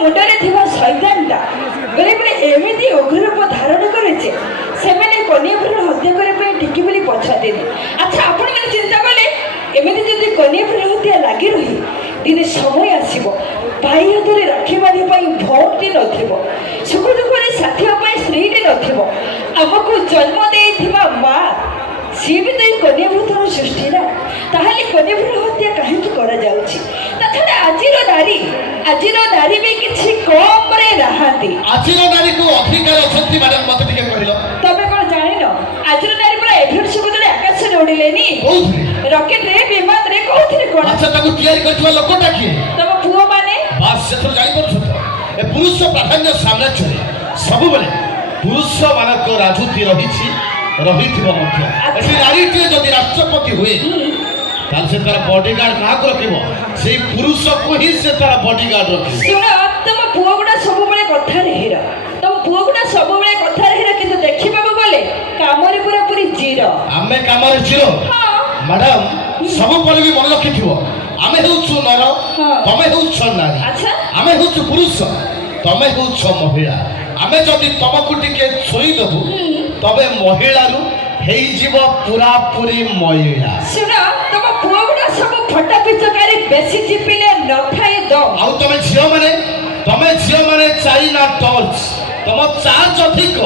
मुंडरे थिबा शैतानटा बेले बेले एमिति उग्र रूप धारण करेছে सेमाने कन्यापुर हत्या करे पे टिकी बोली पछाते अच्छा आपण मन चिंता कले एमिति जदि कन्यापुर हत्या लागि रही दिने समय आसीबो भाई हाथरे राखी बांधि पाई भौकटी नथिबो सुख दुखरे साथी पाई स्त्रीटी नथिबो हमको जन्म देइथिबा मां सी भी तो कन्याभूतर सृष्टि ना ताहले कन्याभूर हत्या कहीं करा जाउछि तथाले आजिर नारी भी किछि कम रे रहाती आजिर नारी को अधिकार अछंती मैडम मते टिके कहिलो तबे कोन जानिनो आजिर नारी पूरा एभिड सुबुदरे आकाश रे उडिलेनी रॉकेट रे विमान रे कोथिरे कोन अच्छा ताको तैयारी करथवा लोकटा की तब पुओ माने बास से तो जाई परछु तो ए पुरुष प्राधान्य सामने चले सब बेले पुरुष मानक राजूति रहिछि रहिथिबो मध्य एठी नारीटी जदि राष्ट्रपति हुए ताल से तार बॉडीगार्ड काहा रखिबो सेई पुरुष को ही से तार बॉडीगार्ड रखिबो सुन तम पुओ गुडा सब बेले कथा रे हिरा तम पुओ गुडा सब बेले कथा रे हिरा किंतु देखिबाबो गले कामरे पूरा पूरी जीरो आमे कामरे जीरो हां मैडम सब पर भी मन रखिथिबो आमे होछु नर तमे होछु नारी अच्छा आमे होछु पुरुष तमे होछु महिला आमे जदि तमकु टिके छोई दबु तबे महिला रु हेई जीव पूरा पूरी महिला सुन तम पुओ गुडा सब फटा पिचकारी बेसी चिपिले न खाई दो आउ तमे झियो माने चाइना टॉर्च तम चार्ज अधिक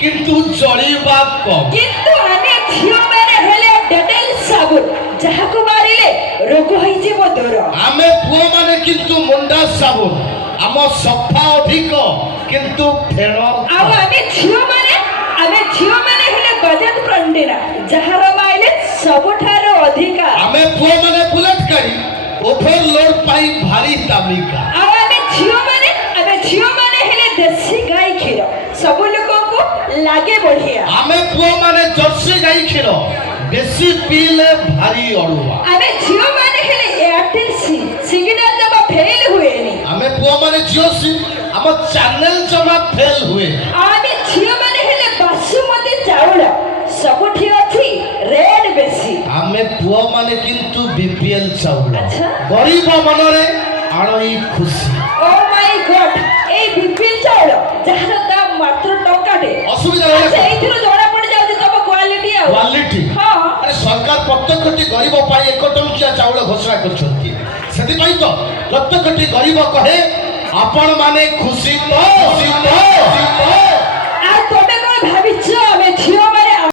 किंतु जळीबा कम किंतु आने झियो माने हेले डेटल साबुन जहा को मारिले रोग होई जेबो दूर आमे पुओ माने किंतु मुंडा साबुन आम सफा अधिक किंतु फेण आउ आमे झियो माने हेले गजन प्रंडिना जहार माइले सबठारो अधिकार आमे पुओ माने बुलेट गाड़ी ओवरलोड पाई भारी दामिका आउ आमे झियो माने हेले देसी गाय खीर सब लोगों को लागे बढ़िया आमे पुओ माने जर्सी गाई खीर बेसी पीले भारी अड़ुआ आमे झियो माने हेले एयरटेल सिग्नल जब फेल हुएनी आमे पुओ माने जियो सिम हम चैनल जमा फेल हुए आमे झियो माने हेले बासुमती चाउल सबठी अछि रेड बेसी आमे पुओ माने किंतु बीपीएल चाउल अच्छा गरीब मनरे आणई खुशी ओ माय गॉड ए बीपीएल चाउल जहार दाम मात्र टंकाटे असुविधा अच्छा एथिरो जोड़ा पड़ जाउछि तब क्वालिटी हां अरे सरकार प्रत्येक कोटी गरीब पाई 1 टंकिया चाउल घोषणा करछंती सेति पाई तो प्रत्येक कोटी गरीब कहे आपण माने खुशी तो आ तोबे कोन भाबिछ आमे झियो